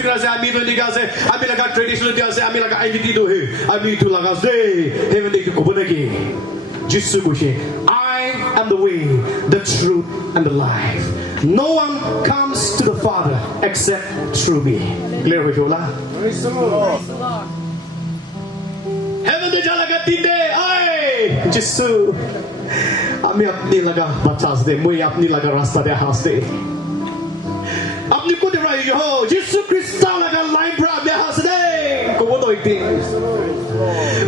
Kushika say ami to nika say ami laga traditional dia say ami laga identity do he ami to laga say heaven de ko bodagi Jesus kushe I am the way the truth and the life no one comes to the Father except through me clear ho jola praise the Lord heaven de jala ka tinde ai Jesus ami apni laga bachas de moi apni laga rasta de has de apni ko de rai yo Jesus Christ laga line bra de has de ko bodo ikti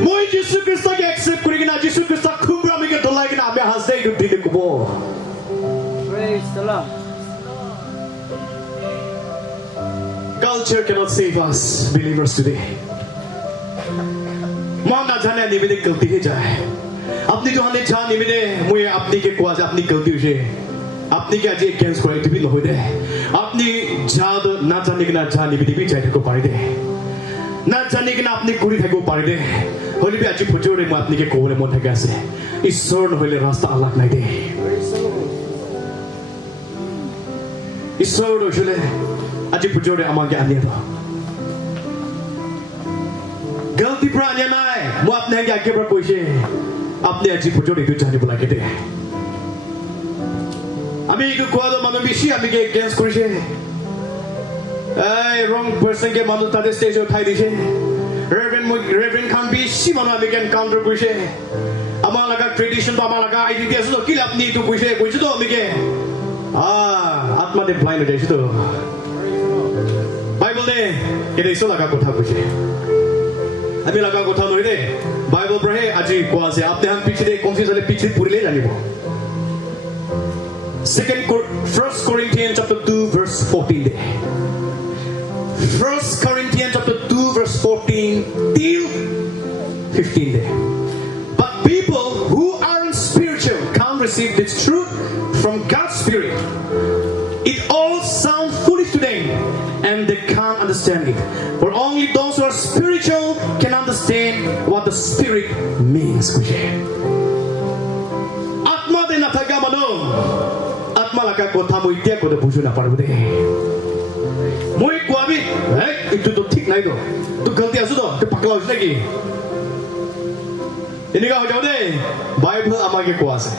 moi Jesus Christ ke accept kuri na Jesus Christ kumbra mi ke dolai ke na me has de du dile ko bo praise the Lord culture cannot save us believers today मान ना जाने निमित्त गलती है जाए अपनी जो हमने जान निमित्त मुझे अपनी के कुआज अपनी गलती उसे अपनी के आज एक कैंस कोई तो भी न हो दे अपनी जाद ना जाने के ना जान निमित्त भी जाए को पारे दे ना जाने के ना अपनी कुड़ी थे को पारे दे होली भी आज पुजोरे में अपनी के कोवले मन है कैसे इस सोन होले रास्ता अलग नहीं दे इस सोन होले आज पुजोरे अमांगे अन्य तो गलती प्राण्य नाय वो अपने हैं क्या के पर कोई शे अपने अजीब पुजोरे तो जाने बुला के दे अभी एक कुआदो मानो बिशी अभी के against कोई शे wrong person के मानो तारे stage उठाई दिशे Reverend खान बिशी मानो अभी के encounter कोई शे अमाला का tradition तो अमाला का identity ऐसे तो किला अपनी तो कोई शे तो अभी के आत्मा दे blind हो जाए तो Bible दे ये देखो लगा कोठा कोई शे अभी लगा कोठा नहीं दे बाइबल पढ़े आज कुआ से आपने हम पीछे दे कौन सी साले पीछे पूरी ले जानी वो First Corinthians chapter 2 verse 14 they First Corinthians chapter 2 verse 14 till 15 they But people who aren't spiritual can't receive this truth from God's Spirit. It all sounds foolish to them and they can't understand it. For only those who are spiritual can understand what the Spirit means. Atma de nataga mano. Atma laka kotha mo itia ko de buju na parbo de. Moi kwabi, itu to thik nai do. Tu galti asu do, tu pakla usne ki. Ini ka ho jao de. Bible amage ko ase.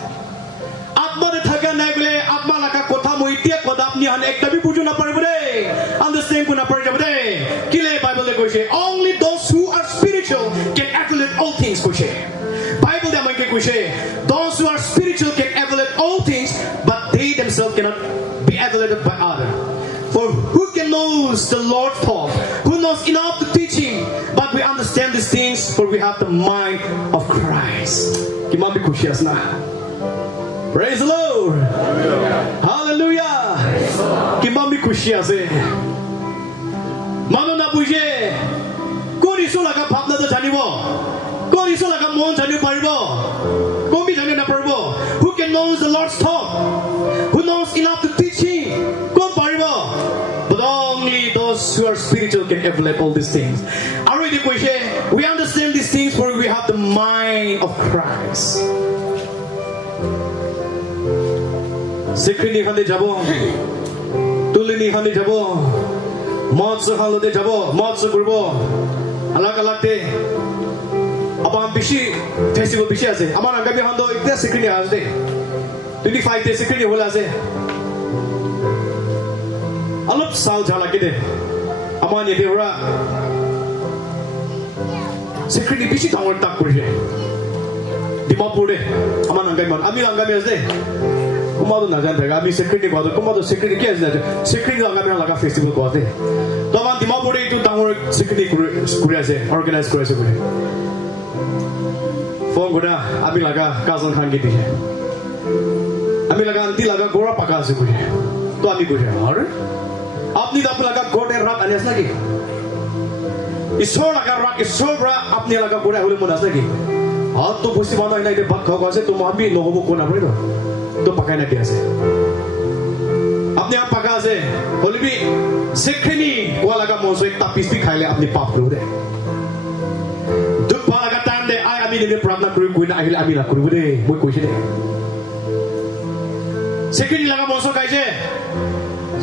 Atma de thaga nai bole atma laka kotha mo itia ko da apni han ekta bi buju na parbo de. Understand ko na parbo de. Kile Bible de koise only those who are spiritual can evaluate all things koise. Bible de amage koise those who are spiritual can evaluate all things but they themselves cannot be evaluated by others. For who can knows the Lord's thought? Who knows enough to teach him? But we understand these things for we have the mind of Christ. Kimambi kushiyas na. Praise the Lord. Hallelujah. Kimambi kushiyas eh. Mano na buje. Kori so laga bhabna to janibo. Kori so laga mon janibo paribo. Komi jani na paribo. Who can knows the Lord's thought? Who knows enough to teach him? Kon paribo. But only those who are spiritual can evaluate all these things. We understand these things for we have the mind of Christ. Sekrini khande jabo, tulini khande jabo, motsa halode jabo, motsa kurbo, alag alag te. Abang bishi festival bishi ase. Amar angami hando ikte sekrini ase. 25 te sekrini hola ase. Alop sal jala kide. Aman ye deura. Sekrini bishi tangor tak kurje. Dimapur de. Aman angami man. Ami angami ase. Kumado na jan thega. Ami sekrini ko ado. Kumado sekrini kya ase? Sekrini angami laga festival ko ate. To aman Dimapur de itu tangor sekrini kuri ase. Organize kuri ase kuri. Phone guna ami laga cousin khan ki dihe. Ami laga anti laga gora paka ase kuri. To ami kuri. Aur apni to apni laga god rak anias na ki. Ishor laga rak ishor bra apni laga gora hole monas na ki. Aat to busi bana ina ite bak khao ase to mami nohobo kona pare to pakai na ki ase. Apni ap paka ase hole bi sekhni wa laga monso ek tapis bi khaile apni pap kru de. Duk laga tan de ai ami ne pratna kuri kuina ahile ami na kuri de moi koise de. Sekhni laga monso kaise.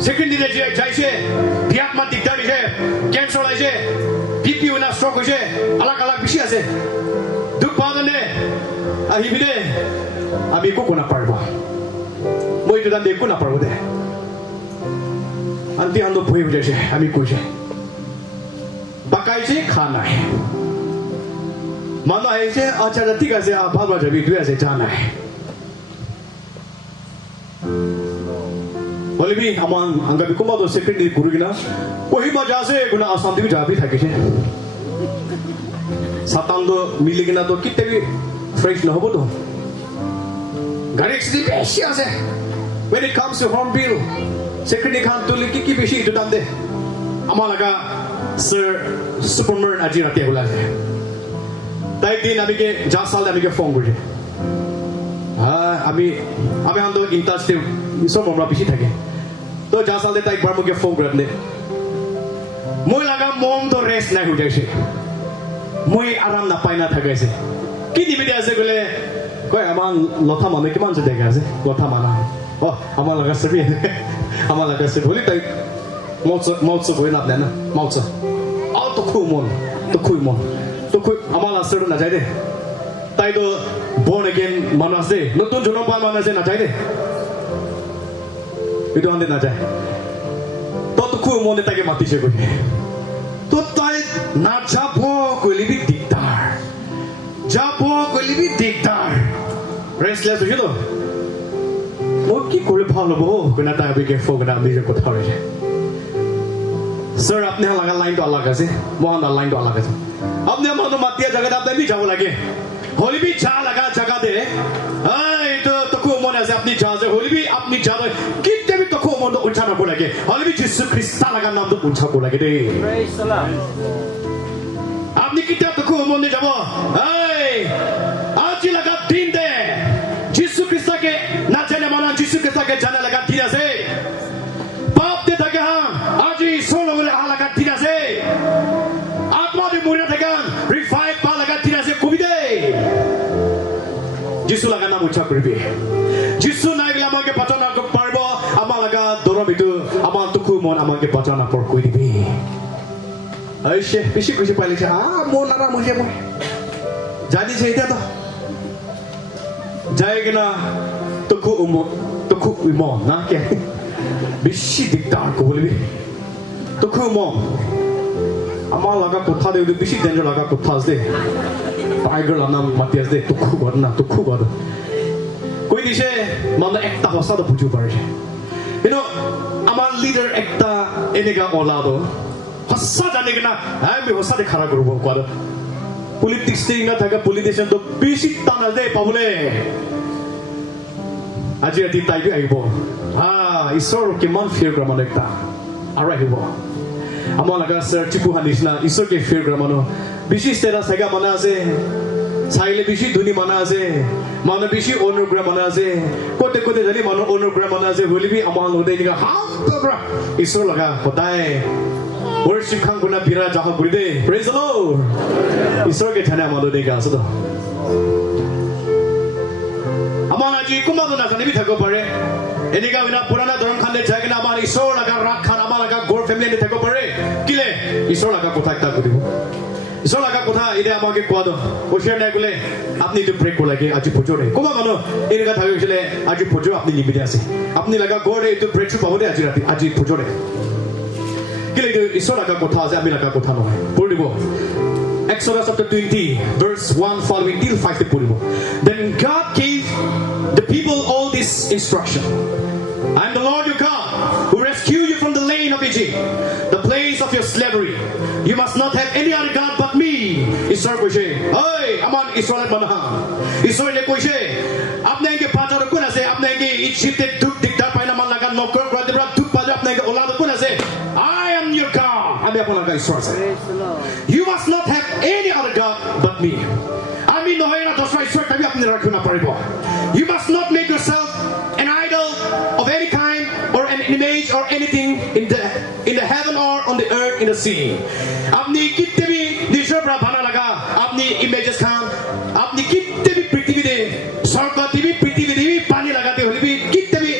Second day jaise biak ma dikta ni je হৈছে BP উনা stroke হৈছে আলাক আলাক বেছি আছে দুখ পাওঁতে আহিবি দে আমি একো নাপাৰিব মই এইটো দান একো নাপাৰিব দে আন্টি আনন্দ ভয় হৈ যাইছে আমি কৈছে বাকাইছে খা নাই মানুহ আহিছে আচ্ছা ঠিক আছে ভাল যাবি দুই আছে যা নাই বলিবি আমার আঙ্গাবি কোমাদো সেকেন্ডারি কুরুগিনা কহিবা যাসে গুনা আসান্তি যাবি থাকিছে সাতান্দো মিলিগিনা তো কিতেবি ফ্রেশ নহব তো গাড়ি এক্সিডেন্ট বেশি আছে when it comes to horn bill secondary খান তুলি কি বেশি itu দাম দে আমার লাগা স্যার সুপারম্যান আজি রাতে হলা আছে তাই দিন আমি কে যা সাল আমি কে ফোন করি হ্যাঁ আমি আন্দো ইন্টারেস্টে সব আমরা বেশি থাকে তো যা সাল দে তাই একবার মুকে ফোন করে দে মই লাগা মন তো রেস্ট নাই হয়ে যাইছে মই আরাম না পাই না থাকাইছে কি দিবি আছে গলে কয় আমার লথা মানে কিমান যে দেখা আছে লথা মানা ও আমার লাগা সবি আমার লাগা সে বলি তাই মৌচ বই না না মৌচ আও তো খুব মন তো খুব মন তো খুব আমার আসলে না যাই দে তাই তো born again মানুষ আছে নতুন জন্ম পাওয়া মানুষ আছে না যাই দে itu ande na যায় তো তো খুব মনে তাকে মাতিছে কই তো তাই না যাবো কইলিবি দিকদার রেস্টলেস হইলো ও কি করে ভালো বো কোনা তাই কে ফোন না নিজে কথা হইছে স্যার আপনি লাগা লাইন তো আলাদা আছে মহান লাইন তো আলাদা আছে আপনি মন মাতিয়া জায়গা আপনি নি যাবো লাগে হলিবি যা লাগা জায়গা দে এই তো খুব মনে আছে আপনি যা যে হলিবি আপনি যা কিতেবি তো খুব মন উঠা না লাগে হলিবি যিশু খ্রিস্ট লাগা নাম তো উঠা লাগে দে প্রেজ দ্য লর্ড আপনি কিতাব তো খুব মনে যাব এই আজ লাগা দিন দে যিশু খ্রিস্টকে না জানে মানা যিশু খ্রিস্টকে জানা লাগা দিন আছে পাপ দে থাকে হ্যাঁ আজ সোলো বলে লাগা দিন আছে আত্মা দে মরে থাকে রিভাইভ পা লাগা দিন আছে কবি দে যিশু লাগা নাম উচ্চারণ করবি যিশু নাই গেলে আমাকে বাঁচানো পারব আমার লাগা দরবিটো আমার তুকু মন আমাকে বাঁচানো পর কই দিবি আইছে বেশি খুশি পাইলিছে মন আরাম হইছে মই জানিছে এটা তো যায় না তুকু মন না কে বেশি দিকদার কো বলবি তুকু মন আমার লাগা কথা দে বেশি ডেঞ্জার লাগা কথা আছে টাইগার নাম মাতিয়াস দে তুকু গদ কই দিছে মানে একটা ভাষা তো বুঝু পারে আমার লিডার একটা এনেকা ওলাদো ভাষা জানে কিনা আমি ভাষা দে খারাপ করব কোয়াদ পলিটিক্স টিঙ্গা থাকা পলিটিশিয়ান তো বেশি টানা দে পাবলে আজি রাতি তাইবি আইব ঈশ্বর কিমান ফিয়ার কৰা মানুহ একটা আৰু আহিব আমাৰ লাগা স্যাৰ চিপুহা নিচিনা ঈশ্বৰকে ফিয়াৰ কৰা মানুহ বেশি ষ্টেটাছ থাকা মানুহ আছে চাইলে বেশি ধনী মানুহ আছে মানুহ বেশি অনুগ্ৰহ মানুহ আছে কোতে জানি মানুহ অনুগ্ৰহ মানুহ আছে বলিবি আমাৰ লগতে এনেকা হাতৰা ঈশ্বৰ লগা সদায় worship খান গুনা বিৰা যাহা কৰি দে প্ৰেজ দ্য লৰ্ড ঈশ্বৰকে ঠানে আমাৰ লগতে আছে তো আমার আজি কুমাদো না জানিবি থাকব পারে এনেকা বিনা পুরানা ধর্ম খানে যায় কিনা আমার ঈশ্বর লাগা রাত খান আমার লাগা গোর ফ্যামিলি থাকব পারে কিলে ঈশ্বর লাগা কথা একটা করিব ঈশ্বর লাগা কথা এটা আমাকে কোয়া দো ওশিয়ার নাই বলে আপনি তো ব্রেক লাগে আজি পুজোরে কোমা মানো এনেকা থাকিলে আজি পুজো আপনি নিবিদে আছে আপনি লাগা গোরে তো ব্রেক পাবো দে আজি রাতি আজি পুজোরে কিলে ঈশ্বর লাগা কথা আছে আমি লাগা কথা নহয় পড়িব Exodus chapter 20 verse 1 following till 5 te puribo. Then God gave the people all this instruction. I am the Lord your God who rescued you from the land of Egypt, the place of your slavery. You must not have any other God but me. Israel koise, "Hey, aman Israel manaha." Israel le koise, "Apne ke pajar kun ase, apne ke Egypt duk dikdar paina man laga nokor kora debra duk pajar apne ke olad kun ase. I am your God." Ami apna laga Israel se. You must not have any other God but me. Ami nohoi na dosra Israel tabi apne rakhu na paribo. You must not make yourself an idol of any kind or an image or anything in the heaven or on the earth in the sea. Apni kitte bhi nisho pra bhana laga apni images khan apni kitte bhi prithvi de sarga devi prithvi devi pani lagate hole bhi kitte bhi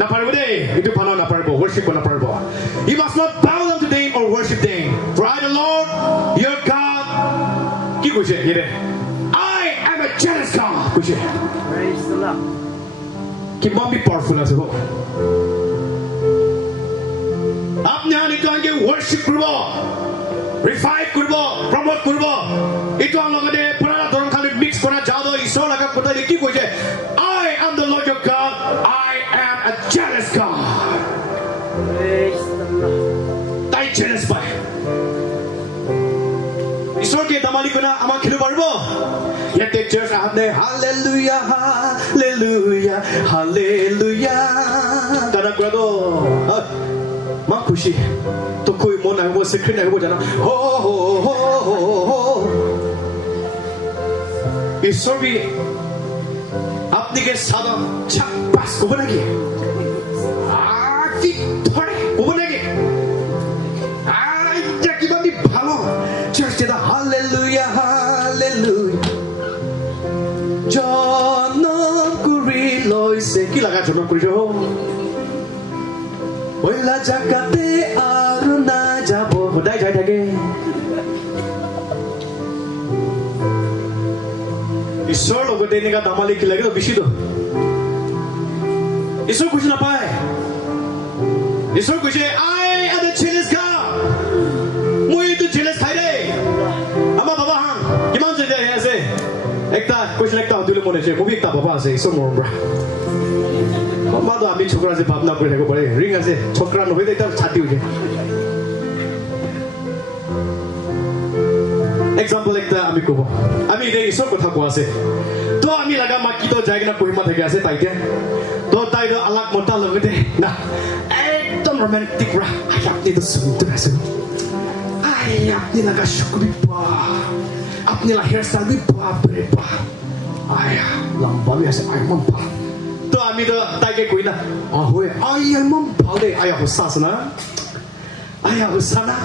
na paribo de itu bhana na paribo worship na paribo. You must not bow down to them or worship them, for I the Lord কৈছে হেৰে I am a jealous God কৈছে Praise the Lord. কিমান B powerful আছে আপনি আনিটো আগে worship কৰিব revive কৰিব promote কৰিব এটো লগতে পুৰা ধৰণ খালি mix কৰা যাও ঈশ্বৰ লগা কথা কি কৈছে I am the Lord your God I am a jealous God Praise the Lord. তাই jealous পায় ঈশ্বৰকে দামালি কোনা আমাক খেলিব পাৰিব ইয়াতে চাৰ্চ আহনে হালেলুয়া হালেলুয়া হালেলুয়া তাৰা কোৱা মা খুশি তো কই মন আহিব সিক্ৰেট আহিব জানা হো হো হো ঈশ্বৰ কি আপনি কে সাদা ছাপ পাস কব নাকি কি ধরে কব নাকি আইয়া কিবা বি ভালো চার্চ দা হালেলুয়া হালেলুয়া জনম কৰি লৈছে কি লাগা জনম কৰি ৰ ওইলা জাগাতে আৰু না যাব সদায় যাই থাকে ঈশ্বৰ লগতে এনেকা দামালি কি লাগে বেছি তো ঈশ্বৰ খুশি নাপায় ঈশ্বৰ কৈছে I am the jealous God মই তো jealous খাই দে আমাৰ বাবা হান কিমান যে আছে একটা কোয়েশ্চন একটা দিলে মনে আছে খুবই একটা বাবা আছে ঈশ্বৰ মৰম বৰা মামাটো আমি ছোকরা আছে ভাবনা করে থাকব পারে রিং আছে ছোকরা নহই এটা ছাতি উঠে এক্সাম্পল একটা আমি কব আমি এই ঈশ্বর কথা কোয়া আছে তো আমি লাগা মাকি তো যাই না কহিমা থেকে আছে তাইতে তো তাই তো আলাক মতা লগতে না একদম রোমান্টিক রা আই আপনি তো সুন্দর আছে আই আপনি লাগা শুকরি পা আপনি লা হেয়ার স্টাইল বি বাপ রে বাপ আয়া লম্বা বি আছে আই মম পা তো আমি তো তাইকে কই না হয় আই মম ভালে আয়া হসাস না আয়া হসানা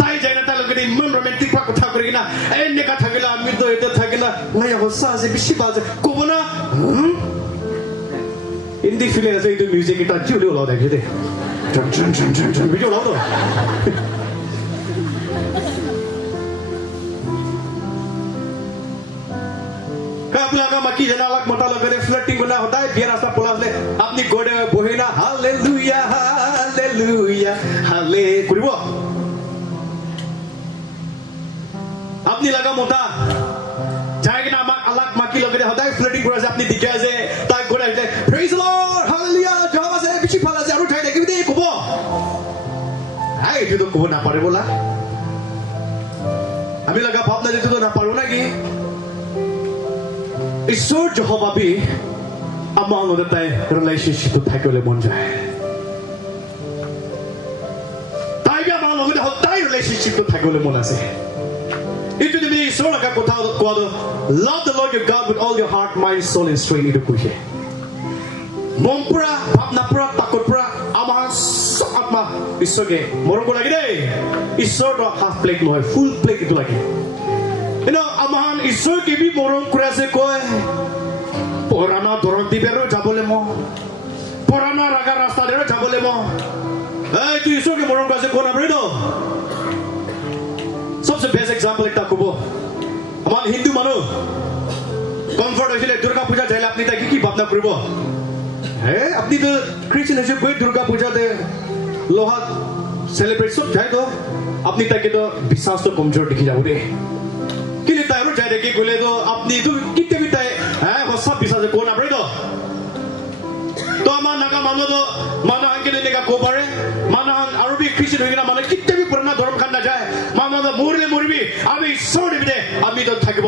তাই যাই না তাই লগতে ইমান রোমান্টিক কথা করি না এনে কথা গেলা আমি তো এটা থাকে না আয়া হসাস বেশি বাজে কব না হিন্দি ফিলে আছে এই মিউজিক এটা জুড়ে লাও দেখে দে চন চন চন চন চন ভিডিও লাও তো কাপলাকা মাকি জানা লাগ মতা লগরে ফ্লার্টিং বনা হতায় বিয়ার রাস্তা পলালে আপনি গোড়ে বহিনা হালেলুয়া হালেলুয়া হালে করিব আপনি লাগা মতা যাই না আমাক আলাক মাকি লগরে হতায় ফ্লার্টিং করে আছে আপনি দিকে আছে তাই গোড়ে আছে praise the lord hallelujah job আছে বেশি ভালো আছে আৰু ঠাই দেখিবি দে কব হাই এটো তো কব না পাৰে বলা আমি লাগা ভাবনা দিতে তো না পাৰো নাকি ঈশ্বৰ জহবাবি আমাৰ লগত তাই ৰিলেশ্যনশ্বিপ থাকিবলৈ মন যায় তাই আমাৰ লগত তাই ৰিলেশ্যনশ্বিপ থাকিবলৈ মন আছে এইটো যদি ঈশ্বৰৰ লগা কথা কোৱা love the Lord your God with all your heart mind soul and strength এইটো কৈছে মন পুৰা ভাৱনা পুৰা তাকত পুৰা আমাৰ আত্মা ঈশ্বৰকে মৰম লাগে দেই ঈশ্বৰটো হাফ প্লেট নহয় ফুল প্লেট এইটো লাগে আমাৰ ঈশ্বৰ কি বি মৰম কৰে আছে কয় পুৰাণা ধৰণ দিবেৰো যাবলৈ মন পুৰাণা ৰাগা ৰাস্তা দেৰো যাবলৈ মন এই তুই ঈশ্বৰকে মৰম কৰে আছে কোন আপুনি ন সবচে বেষ্ট এক্সাম্পল একটা কব আমাৰ হিন্দু মানুহ কমফৰ্ট হৈছিলে দুৰ্গা পূজা যাইলে আপুনি তাই কি ভাৱনা কৰিব হে আপুনি তো খ্ৰীষ্টান হৈছে গৈ দুৰ্গা পূজাতে লোহা সেলিব্ৰেট যায় তো আপনি তাকে তো বিশ্বাসটো কমজোৰ দেখি যাব দেই কিন্তু তাই আৰু যাই দেখি গ'লে তো আপনি তো কিতে বি তাই হ্যাঁ সব বিশ্বাস কোন আপুনি তো আমাৰ নাগা মানুহ তো মানুহ আনকে এনেকা ক'ব পাৰে মানুহ আৰু বি খ্ৰীষ্টান হৈ কিনা মানুহ কিতে বি পুৰণা ধৰ্ম খান নাযায় মানুহ মৰিবি আমি ঈশ্বৰ দিবি দে আমি তো থাকিব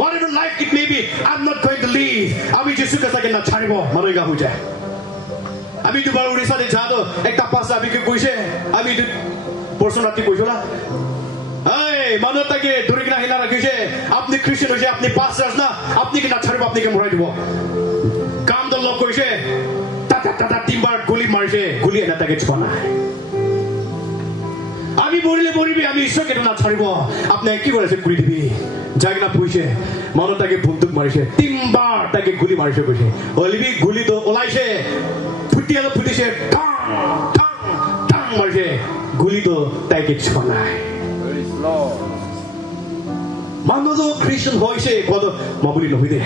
whatever life it may be I'm not going to leave আমি যিশু কথাকে না ছাড়িব মানুহ গা হৈ যায় আমি দুবাৰ উৰিষ্যাতে যাওঁতো একটা পাঁচটা আবিকে কৈছে আমি পৰশু ৰাতি কৈছো না এই মানুহ তাকে ধৰি কিনা হিলা ৰাখিছে আপনি খ্ৰীষ্টান হৈছে আপনি পাঁচ ৰাজ না আপনি কি না ছাড়িব আপনি কে মৰাই দিব কাম দল লগ কৰিছে টাটা তিনবাৰ গুলি মাৰিছে গুলি এনে তাকে ছোৱা নাই আমি মৰিবি আমি ঈশ্বৰকে না ছাড়িব আপনি কি কৰিছে কৰি দিবি জাগনা পুইছে মানুহ তাকে বন্দুক মাৰিছে তিনবাৰ তাকে গুলি মাৰিছে কৈছে হলিবি গুলি তো ওলাইছে ফুটিছে টাং টাং টাং মাৰিছে গুলি তো তাইকে ছোৱা নাই মানুহটো খ্ৰীষ্টান হৈছে কোৱাটো মই বুলি নহয় দে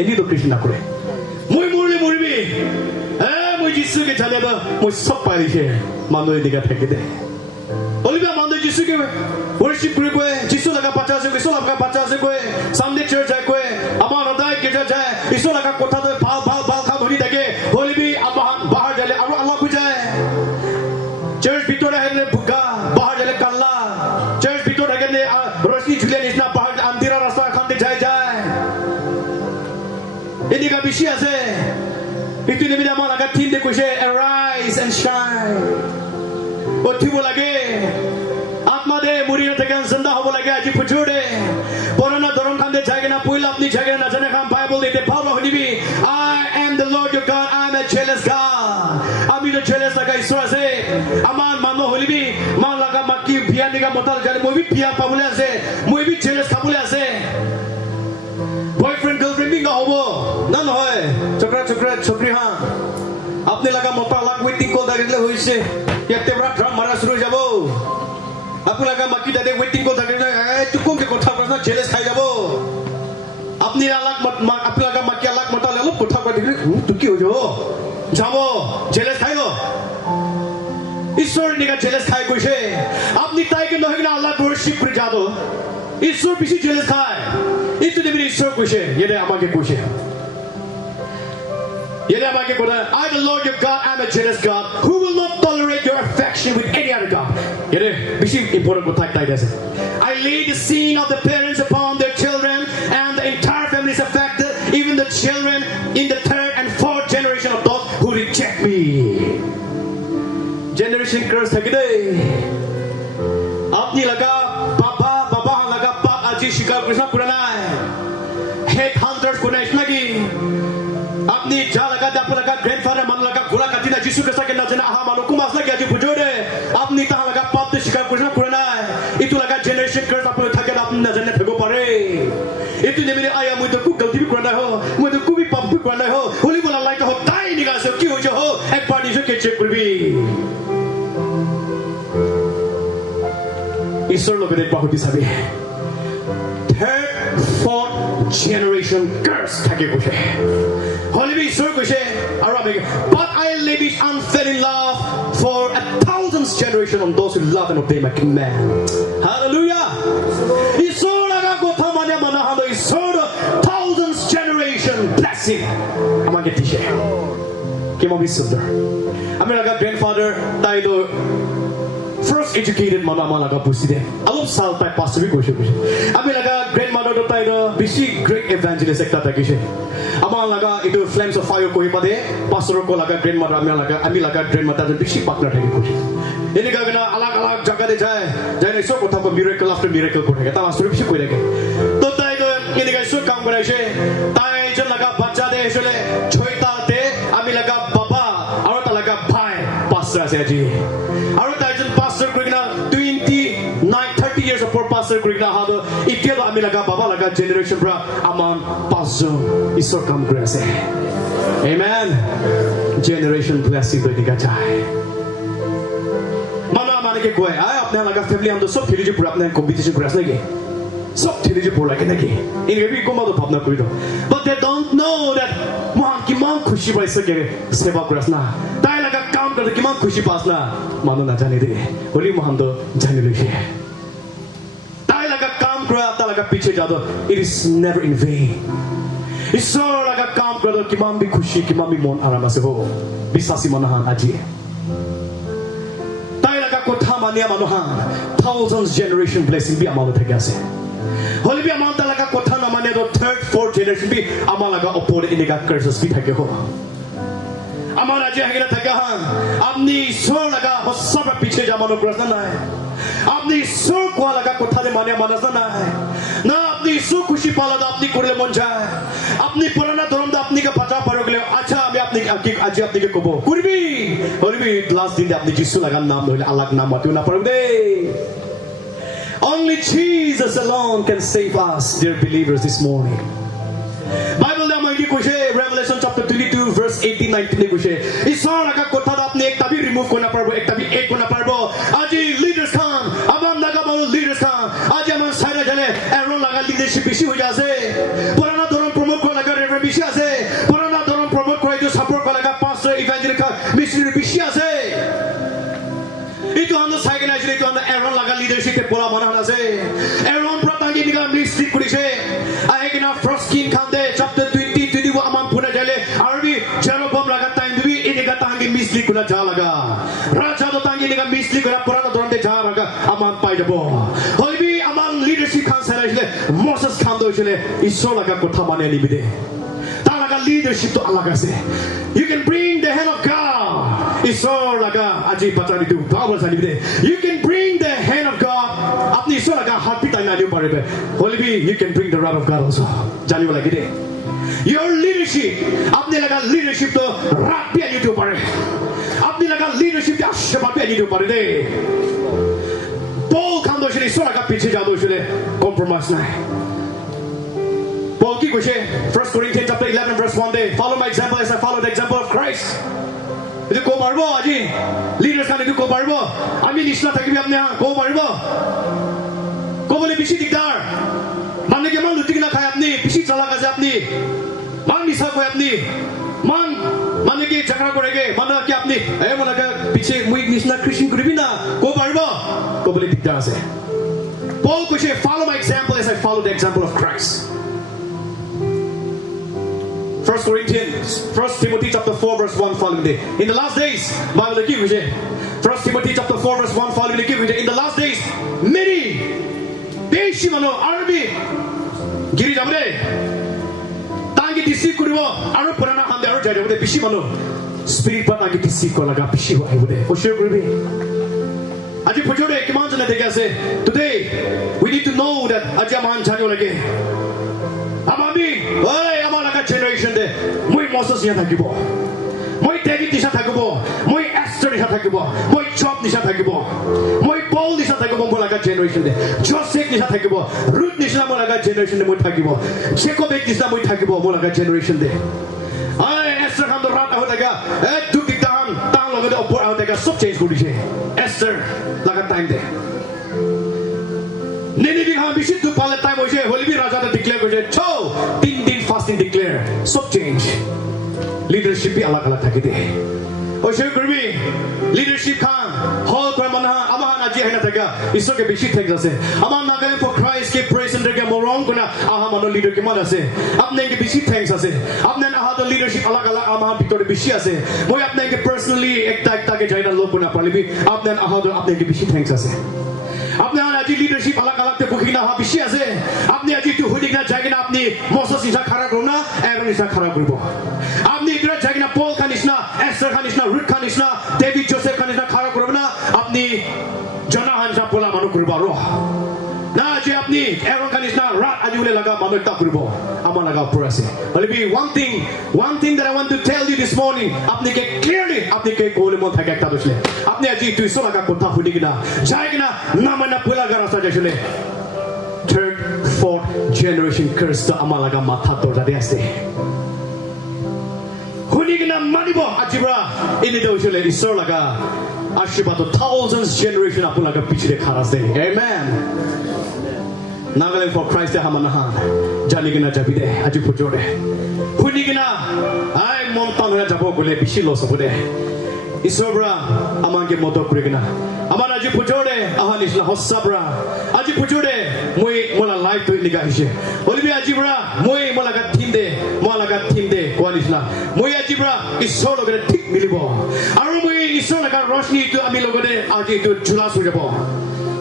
এনেইতো খ্ৰীষ্টান নকৰে মই মৰিলে মৰিবি মই যিচুকে জানে মই চব পাৰিছে মানুহ এনেকা থাকে দে Olivia Monday Jisu ke worship kuri koe Jisu laga baca se koe laga baca se koe Sunday church jai koe amar hodai ke jai Jisu laga kotha to bal kha dhoni thake holibi abahan bahar jale aru Allah ku jai church bitore hele bhuka bahar jale kalla church bitore hele roshni jule nisna bahar andira rasta khande jai ini ka bishi ase itu ni bida mala ka tin de koise arise and shine উঠিব লাগে আত্মা দে মুরিনা থেকে জিন্দা হব লাগে আজি পুজোরে পুরানা ধরন কান্দে জায়গা না পয়লা আপনি জায়গা না জানে কাম বাইবেল দিতে পাবো হইবি I am the Lord your God I am a jealous God আমি তো jealous লাগা ঈশ্বর আছে আমার মানো হইবি মান লাগা মাকি বিয়া নিগা মতাল জানে মই বি বিয়া পাবলে আছে মই বি jealous খাবলে আছে বয়ফ্রেন্ড গার্লফ্রেন্ড বিঙ্গা হবো না নহয় চকরা চকরি হ্যাঁ আপনি লাগা মতা লাগ ওয়েটিং কল দাগলে হইছে ইয়াতে বড় ড্রাম মারা শুরু যাব আপনি লাগা মাকি দাদে ওয়েটিং কল দাগলে চুকুম কে কথা প্রশ্ন জেলেস খাই যাব আপনি আলাক আপনি লাগা মাকি আলাক মতা লেলো কথা কই দিলে তুই কি হইছো যাব জেলেস খাইলো ঈশ্বর নিগা জেলেস খাই কইছে আপনি তাইকে নহয় না আল্লাহ worship করে যাদো ঈশ্বর বেশি জেলেস খায় ইতু দেবি ঈশ্বর কইছে এরে আমাকে কইছে I, the Lord your God, am a jealous God who will not tolerate your affection with any other God. I lay the sin of the parents upon their children, and the entire family is affected, even the children in the third and fourth generation of those who reject me. Generation curse today. Apni laga baba laga pap aji shikar krishna kuranai. Head hunters kunai lagi. अपनी जा लगा दे अपना लगा grandfather मन लगा गुला काटी ना जिसु के साथ ना जना आहा मानो कुमास लगा जो बुझोरे अपनी ता लगा पाप ते शिकार कुछ ना कुरना इतु लगा जनरेशन कर्स अपने थके ना अपने जने थगो परे इतु ने मेरे आया मुझे को गलती भी करना हो मुझे को भी पाप भी करना हो होली बोला लाइक हो ताई निगाह से क्यों हो जो हो एक बार निशो के चेक करबी ईश्वर लोग ने बहुत दिसाबी third fourth generation curse thake kuche Holy Spirit kuche Arabic but I lavish unfailing love for 1,000 generation on those who love and obey my command hallelujah Isor laga kotha mane mana halo Isor 1,000 generation blessing amage tishe kemo bisudar ami laga grandfather taido first educated mama laga buside alop sal tai pastor bi koshe ami laga grandmother to tai do bishi great evangelist ekta takise ama laga itu flames of fire koi pade pastor ko laga grandmother ami laga grandmother to bishi partner thaki koshe ini ka gana alag jaga de jai so kotha ko miracle after miracle kore ta pastor bishi koi rake to tai do ini ka so kam kore she tai jon laga bachcha de esole choita te ami laga baba aru ta laga bhai pastor ase aji aru ta jon pastor krigna 30 years of pastor krigna hado ikelo ami laga baba laga generation bra aman pastor isor kam kore ase amen generation blessing do diga jai mana mane ke koi ai apne laga family hando sob thili je pura apne competition kore ase naki sob thili je pura naki inge bi koma do bhabna kori do but they don't know that mohan ki man khushi pai sake seva kore asna tai laga kaam karte ki man khushi pasna manu na jane de holi mohan do jane le laga piche jado it is never in vain isor laga kaam karo kiman bi khushi kiman bi mon aram ase ho bisasi manahan aji tai laga kotha mania manohan thousands generation blessing bi amalo thake ase holi bi amanta laga kotha na mane do third fourth generation bi amalaga opore iniga curses bi thake ho amara aji hagila thake han apni isor laga hosaba piche jamano prashna nai আপনি ঈশ্বর কোয়া লাগা কথা দে মানে মানাস না না আপনি ঈশ্বর খুশি পালা দা আপনি করলে মন যায় আপনি পুরানা ধরম দা আপনি কে বাঁচা পারো গেলে আচ্ছা আমি আপনি আজ আপনি কে কব করবি লাস্ট দিন আপনি যিশু লাগার নাম ধরে আল্লাহর নাম মাতিও না পারবে only Jesus alone can save us dear believers this morning Bible da mai ki koshe Revelation chapter 22 verse 18 19 koshe ঈশ্বর লাগা কথা দা আপনি একটা বি রিমুভ করনা পারবো একটা বি এড করনা পারবো আজি leaders come amam naga bolo leaders come aaj aman saira jane aaron laga leader leadership বেশি হয়ে আছে পুরানা ধরন প্রমোট করা লাগা রেভারেন্ড বেশি আছে পুরানা ধরন প্রমোট করা এটা সাপোর্ট করা লাগা পাস্টর ইভাঞ্জেলিস্ট মিশনারি বেশি আছে itu anda saya kena jadi itu anda Aaron laga leadership ke pola mana hana se Aaron pratangi niga ministry kurise I kena first king kande chapter 20 aman puna jale arbi Jeroboam laga time dubi ini ga tangi ministry kuna ja laga raja do tangi niga ministry kuna purana dorante ja laga aman pai jabo hoibi aman leadership kan sara jale Moses kando jale isor laga kotha mane nibide ta laga leadership to alaga se you can bring the hand of God Isor laga aji patani tu Bible sani bide you can bring the hand of God apni isor laga hat pitai na liu paribe holibi you can bring the wrath of God also jani wala gide your leadership apni laga leadership to rat pi ani tu pare apni laga leadership ta shaba pi ani tu pare de Paul kando shiri isor laga piche jado shile compromise nai Paul ki koshe 1 Corinthians chapter 11 verse 1 day follow my example as I follow the example of Christ itu ko parbo aji leaders kan itu ko parbo ami nishna thakibi apni ha ko parbo ko bole bishi dikdar manne ke man luti na khai apni bishi chala kaje apni man nisa ko apni man manne ke chakra korege manna ke apni e mona ka piche mui nishna christian kuribi na ko parbo ko bole dikdar ase Paul ko she follow my example as I follow the example of Christ 1 Timothy chapter 4 verse 1 following day. In the last days, Bible ki huje. 1 Timothy chapter 4 verse 1 following ki huje. In the last days, many beshi mano arbi giri jamre. Tangi disi kuribo aru purana hande aru jare bude beshi mano spirit pa tangi disi ko laga beshi ho bude. Oshir kuribi. Aji pujore kiman jane dekhe ase. Today we need to know that aji aman jani lage. Amami, oi amalaga generation de moi Moses nisha thakibo moi David nisha thakibo moi Esther nisha thakibo moi Job nisha thakibo moi Paul nisha thakibo molaga generation de Joseph nisha thakibo Ruth nisha molaga generation de moi thakibo Jacob nisha moi thakibo molaga generation de ai Esther ham do rat ahodaga du diktan tang lagade opor ahodaga sob change korise Esther laga time de Nini bi ham bishi tu pale time hoje holibi raja da declare koise cho 3 din fasting declare sob change leadership bi alag alag thaki de hoje kurbi leadership khan hol kor mana amahan aji haina thaga isor ke bishi thak jase aman nagai for Christ ke present ke morong kuna aha mano leader ke mana ase apne ke bishi thanks ase apne aha to leadership alag alag amahan bitor bishi ase moi apne ke personally ekta ke jaina log kuna palibi apne aha to apne ke bishi thanks ase আপনি আজি leadership আলাগ আলাগ তে বুকিনা হা বেশি আছে আপনি আজি two হুদিনা জায়গা আপনি মোসেস নিসা খারা করব না এরন নিসা খারা করব আপনি ইকরা জায়গা পল খানিসনা এস্টার খানিসনা রুট খানিসনা ডেভিড জোসেফ খানিসনা খারা করব না আপনি জনাহান সা পোলা মানু করব আর না যে আপনি এরন খানিসনা রাত আজি উলে লাগা মানু তা করব আমার লাগা উপর আছে বলবি one thing that I want to tell you this morning আপনি কে clearly আপনি কে কোলে মন থাকে একটা দছলে আপনি আজি তুই সোলাগা কথা হুদি কিনা যায় কিনা না মানে পোলা গারা সাজেছলে third fourth generation curse to amalaga matha torja de ase হুদি কিনা মানিব আজিবা ইনি দছলে ঈশ্বর লাগা আশীর্বাদ thousands generation apulaga pichire kharase amen Nagaland for Christ hamanahan jani gina jabide aji pujore huni gina ai montan hoya jabo gole bishi loss hobode isobra amange moto kure gina amar aji pujore ahanis la hosabra aji pujore moi mola life to niga hise olibi aji bra moi mola ga thinde kwanis la moi aji bra isor logore thik milibo aru moi isor laga roshni to ami logore aji to jula sujabo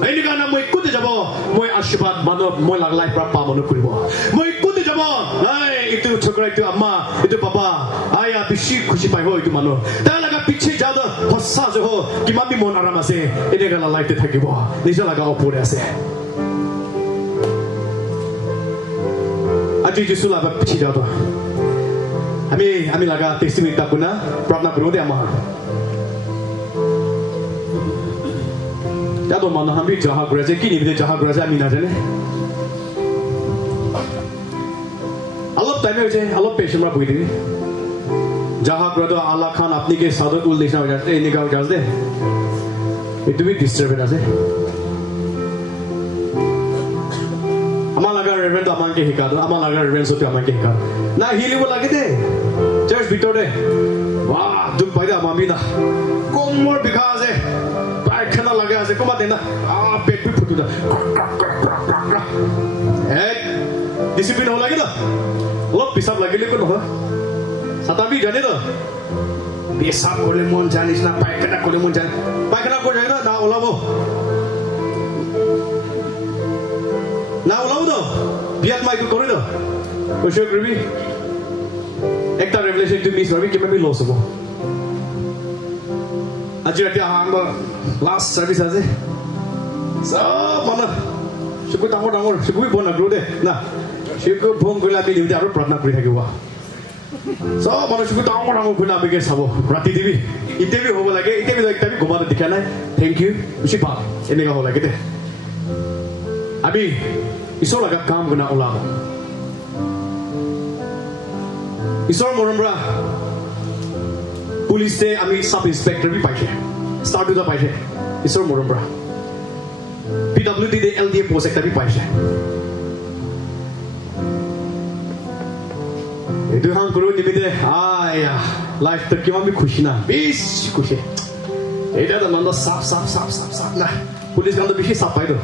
Ini kana moi kude jabo moi ashibad mano moi lag life pra pa mano kuribo moi kude jabo ai itu chokra itu amma itu papa aya bishi khushi pai ho itu mano ta laga piche jado hossa jo ho kimami mon aram ase ini kana life te thakibo nisha laga opore ase aji jesu laga piche jado ami laga testimony ta kuna prabna kuru de amma 야도 만나 한비 자하 그래서 끼니비데 자하 그래서 미나잖아 알로 টাইমে হচ্ছে আলো পেশমরা বই দিবি যাহা গ্রদ আল্লাহ খান আপনি কে সাদত উল দেশনা হয়ে যাচ্ছে এই নিগাও যাচ্ছে একটু বি ডিস্টার্বেড আছে আমার লাগা reverend to amang ke hikado ama laga reverend so to amang ke hikado na hili bo lage de church bitor de wah dum pai da mami na komor because pai khana lage ase koma de na pet pi phutu da discipline ho lage na lok pisap lage le ko no satabi jane to pisap kole mon janis na pai khana kole mon jan pai khana ko jane na olabo Now, Laudo, Biat Michael Corridor, for sure, Ruby. Ekta revelation to me, so we can maybe lose them. Ajiratia Hamba, last service as it. So, Mama, she could have more, she could be born a good day. Nah, she could bone good like the other partner. So, Mama, she could have more good like a Sabo, Rati TV. It will be over like it will like go about the canal. Thank you, she part. Any go like it. Abi, iso laga kam guna ulam. Iso morumbra. Police day ami sub inspector bi paise. Start to the paise. Iso morumbra. PWD day LDA post ekta bi paise. Edu han kuru nimide aya life tak kima bi khushi na. Bis khushi. Eta da nanda sap na. Police ganda bishi sap paido.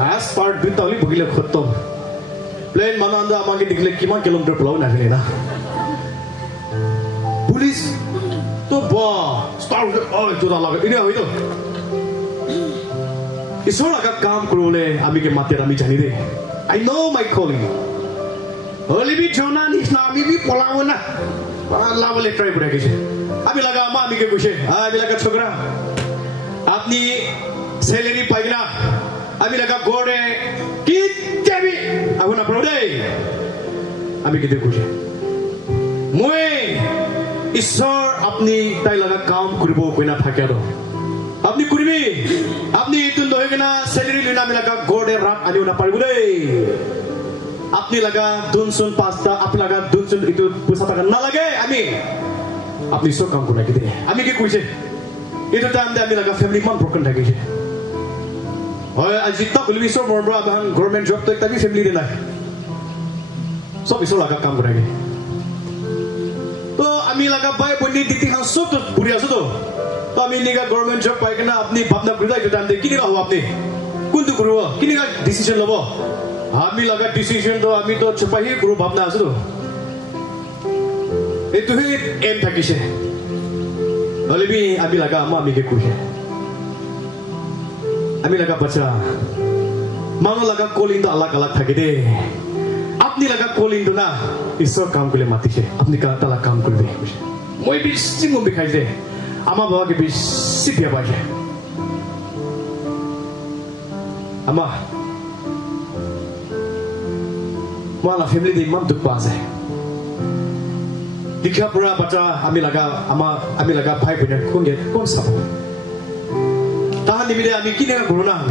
As part binta oli bugile khottom plane mananda amage dikle kiman kilometer pulaw na file na police to ba start oh jura laga ine hoido isora ka kaam kurole ami ke mate ami jani de I know my calling oli bi jona ni na ami bi polaw na lavale try kore geche ami laga ama ami ke kushe ami laga chokra apni salary paigna Ami laga gore kita bi aku nak perlu deh. Ami kita kuce. Mui isor apni tay laga kaam kuribo koi na thakya do. Apni kuribi, apni itu dohe kena salary lina ami laga gore rat ani una perlu deh. Apni laga dunsun pasta, apni laga dunsun itu pusat akan na lage ami. Apni isor kaam kuna kita. Ami kita kuce. Itu time dia ami laga family man broken lagi. Oh, ajita kalau bisa morbra bahan government job tu tapi family dia nak. So bisa laga kam berani. To ami laga bayi pundi titi hang so tu buria so tu. To ami ni ka government job bayi kena apni bapna berita itu dan kini lah apni. Kuntu guru kini ka decision lobo. Ami laga decision to ami to cepahi guru bapna so tu. Itu he aim thakise. Olibi ami laga ama ami ke kuhe. Ami laga baca, mana laga calling tu alak-alak thake de. Apni laga calling tu na, isor kaam kule mati je. Apni kata laga kaam kule de. Moi bisi mumbi khai de. Ama bawa ke bisi biar baje. Ama, mana family de imam duk pas hai. Dikha pura baca, ami laga bhai punya kon sabu. Tahan ni bila ami kini nak corona.